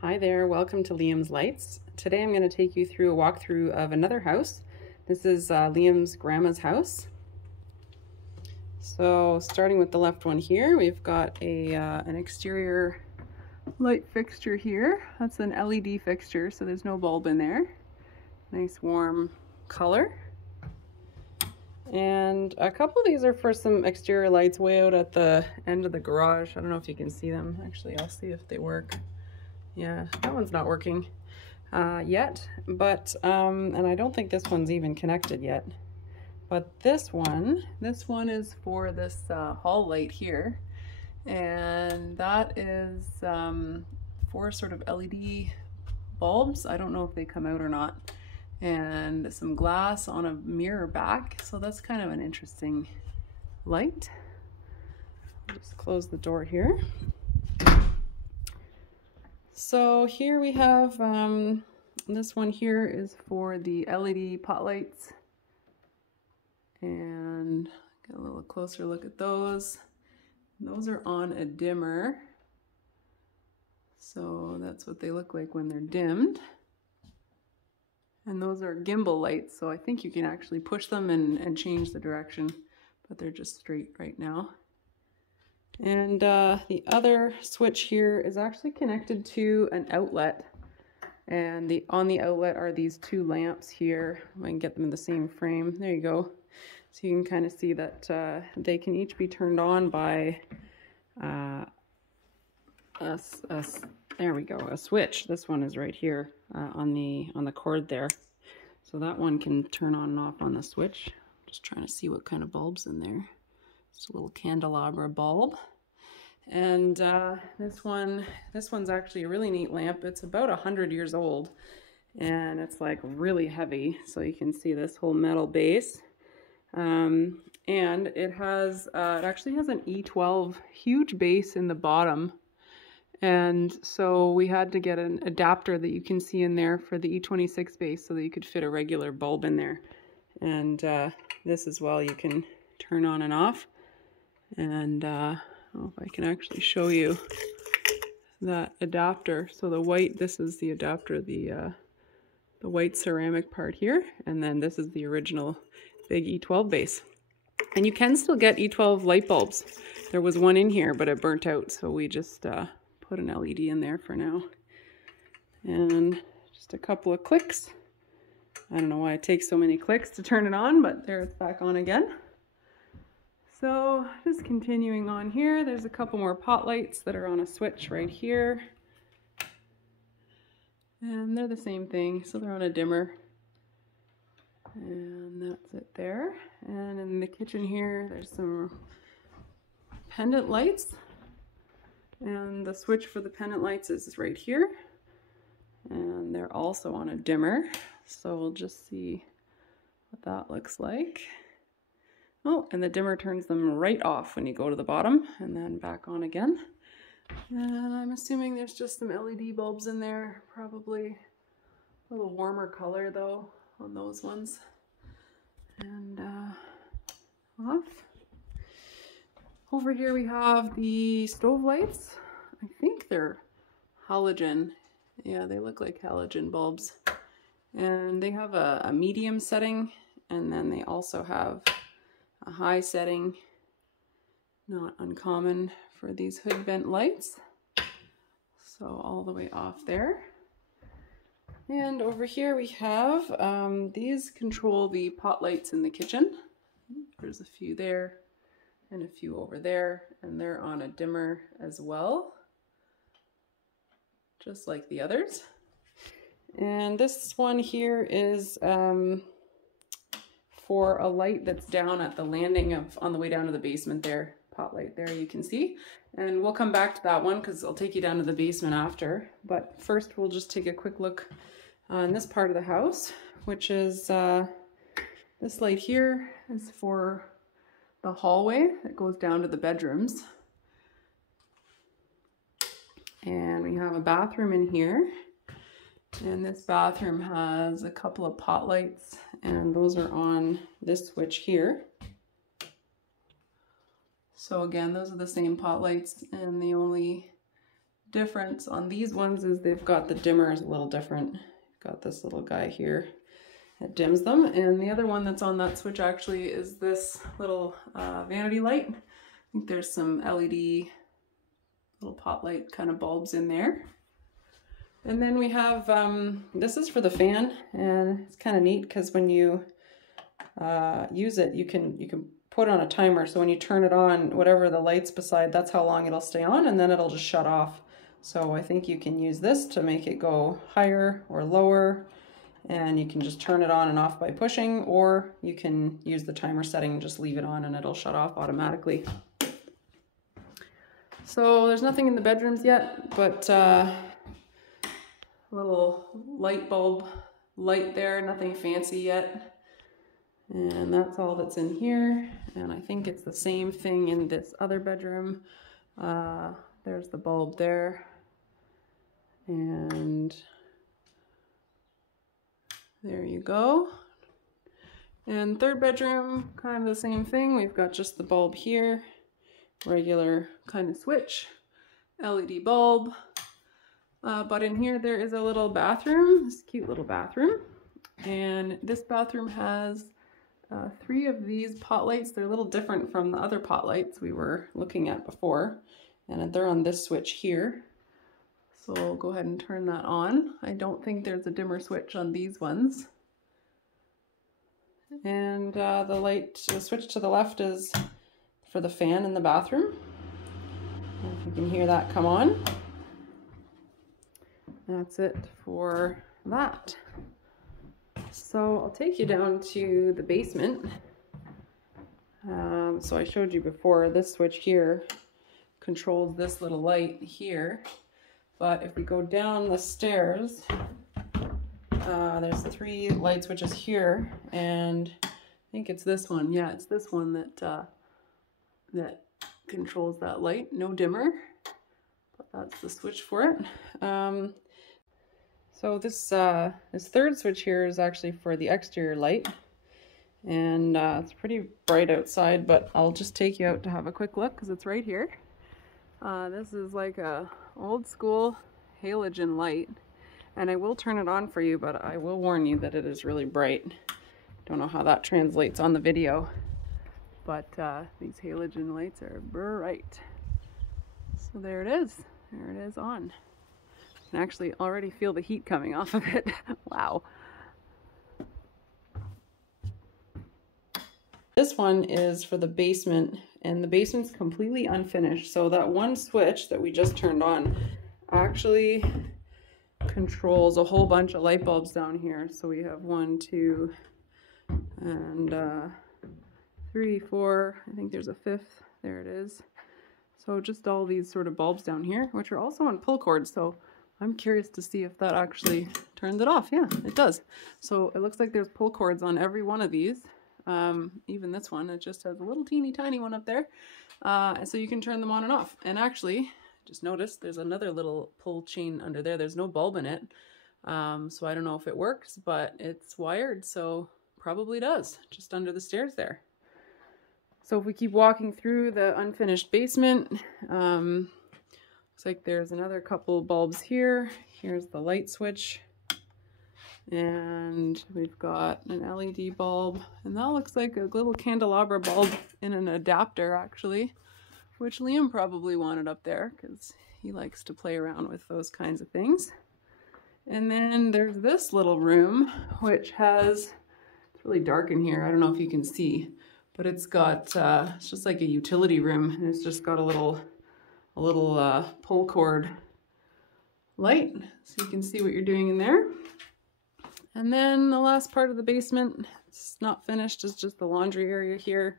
Hi there, welcome to Liam's Lights. Today I'm going to take you through a walkthrough of another house. This is Liam's grandma's house. So starting with the left one here, we've got an exterior light fixture here. That's an LED fixture, so there's no bulb in there. Nice warm color. And a couple of these are for some exterior lights way out at the end of the garage. I don't know if you can see them. Actually, I'll see if they work. Yeah, that one's not working yet, but, and I don't think this one's even connected yet. But this one is for this hall light here. And that is for sort of LED bulbs. I don't know if they come out or not. And some glass on a mirror back. So that's kind of an interesting light. I'll just close the door here. So here we have, this one here is for the LED pot lights. And get a little closer look at those. Those are on a dimmer. So that's what they look like when they're dimmed. And those are gimbal lights, so I think you can actually push them and change the direction, but they're just straight right now. And the other switch here is actually connected to an outlet. And on the outlet are these two lamps here. I can get them in the same frame. There you go. So you can kind of see that they can each be turned on by there we go, a switch. This one is right here on the cord there. So that one can turn on and off on the switch. Just trying to see what kind of bulb's in there. Just a little candelabra bulb. And this one's actually a really neat lamp. It's about 100 years old and it's like really heavy. So you can see this whole metal base. And it actually has an E12 huge base in the bottom. And so we had to get an adapter that you can see in there for the E26 base so that you could fit a regular bulb in there. And this as well, you can turn on and off. And I don't know if I can actually show you that adapter. So the white, this is the adapter, the white ceramic part here. And then this is the original big E12 base. And you can still get E12 light bulbs. There was one in here, but it burnt out. So we just put an LED in there for now. And just a couple of clicks. I don't know why it takes so many clicks to turn it on, but there it's back on again. So just continuing on here, there's a couple more pot lights that are on a switch right here. And they're the same thing, so they're on a dimmer. And that's it there. And in the kitchen here, there's some pendant lights. And the switch for the pendant lights is right here. And they're also on a dimmer. So we'll just see what that looks like. Oh, and the dimmer turns them right off when you go to the bottom and then back on again. And I'm assuming there's just some LED bulbs in there. Probably a little warmer color though on those ones. And off. Over here we have the stove lights. I think they're halogen. Yeah, they look like halogen bulbs. And they have a medium setting, and then they also have a high setting. Not uncommon for these hood vent lights. So all the way off there. And over here we have, these control the pot lights in the kitchen. There's a few there. And a few over there, and they're on a dimmer as well, just like the others. And this one here is for a light that's down at the landing on the way down to the basement there, pot light there you can see. And we'll come back to that one because I'll take you down to the basement after. But first we'll just take a quick look on this part of the house, which is this light here is for the hallway that goes down to the bedrooms. And we have a bathroom in here. And this bathroom has a couple of pot lights, and those are on this switch here. So again, those are the same pot lights, and the only difference on these ones is they've got the dimmers a little different. Got this little guy here that dims them, and the other one that's on that switch actually is this little vanity light. I think there's some LED little pot light kind of bulbs in there. And then we have, this is for the fan, and it's kind of neat because when you use it, you can put on a timer. So when you turn it on, whatever the light's beside, that's how long it'll stay on, and then it'll just shut off. So I think you can use this to make it go higher or lower, and you can just turn it on and off by pushing, or you can use the timer setting and just leave it on and it'll shut off automatically. So there's nothing in the bedrooms yet, but little light bulb light there, nothing fancy yet. And that's all that's in here. And I think it's the same thing in this other bedroom. There's the bulb there. And there you go. And third bedroom, kind of the same thing. We've got just the bulb here, regular kind of switch, LED bulb. But in here there is a little bathroom, this cute little bathroom. And this bathroom has 3 of these pot lights. They're a little different from the other pot lights we were looking at before. And they're on this switch here. So we'll go ahead and turn that on. I don't think there's a dimmer switch on these ones. And the switch to the left is for the fan in the bathroom. If you can hear that come on. That's it for that. So I'll take you down to the basement. So I showed you before, this switch here controls this little light here. But if we go down the stairs, there's 3 light switches here, and I think it's this one. Yeah, it's this one that controls that light. No dimmer, but that's the switch for it. So this third switch here is actually for the exterior light, and it's pretty bright outside, but I'll just take you out to have a quick look because it's right here. This is like a old school halogen light, and I will turn it on for you, but I will warn you that it is really bright. Don't know how that translates on the video, but these halogen lights are bright. So there it is. There it is on. I can actually already feel the heat coming off of it. Wow. This one is for the basement, and the basement's completely unfinished. So that one switch that we just turned on actually controls a whole bunch of light bulbs down here. So we have 1, 2, and 3, 4. I think there's a 5th. There it is. So just all these sort of bulbs down here, which are also on pull cords. So I'm curious to see if that actually turns it off. Yeah, it does. So it looks like there's pull cords on every one of these. Even this one, it just has a little teeny tiny one up there. So you can turn them on and off. And actually, just noticed there's another little pull chain under there. There's no bulb in it. So I don't know if it works, but it's wired, so probably does, just under the stairs there. So if we keep walking through the unfinished basement, looks like there's another couple bulbs here. Here's the light switch. And we've got an LED bulb. And that looks like a little candelabra bulb in an adapter, actually, which Liam probably wanted up there because he likes to play around with those kinds of things. And then there's this little room, which has, it's really dark in here. I don't know if you can see, but it's got, it's just like a utility room. And it's just got a little pull cord light, so you can see what you're doing in there. And then the last part of the basement, it's not finished, is just the laundry area here.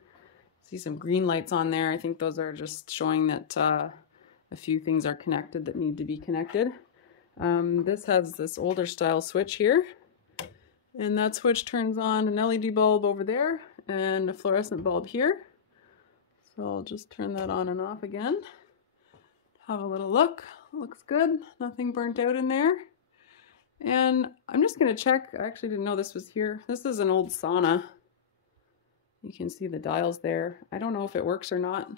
See some green lights on there. I think those are just showing that a few things are connected that need to be connected. This has this older style switch here, and that switch turns on an LED bulb over there and a fluorescent bulb here. So I'll just turn that on and off again. Have a little look. Looks good. Nothing burnt out in there. And I'm just going to check. I actually didn't know this was here. This is an old sauna. You can see the dials there. I don't know if it works or not.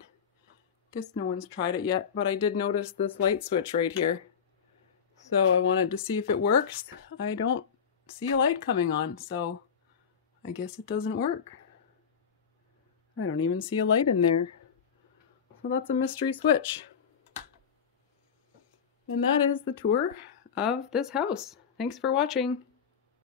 Guess no one's tried it yet, but I did notice this light switch right here. So I wanted to see if it works. I don't see a light coming on, so I guess it doesn't work. I don't even see a light in there. So that's a mystery switch. And that is the tour of this house. Thanks for watching.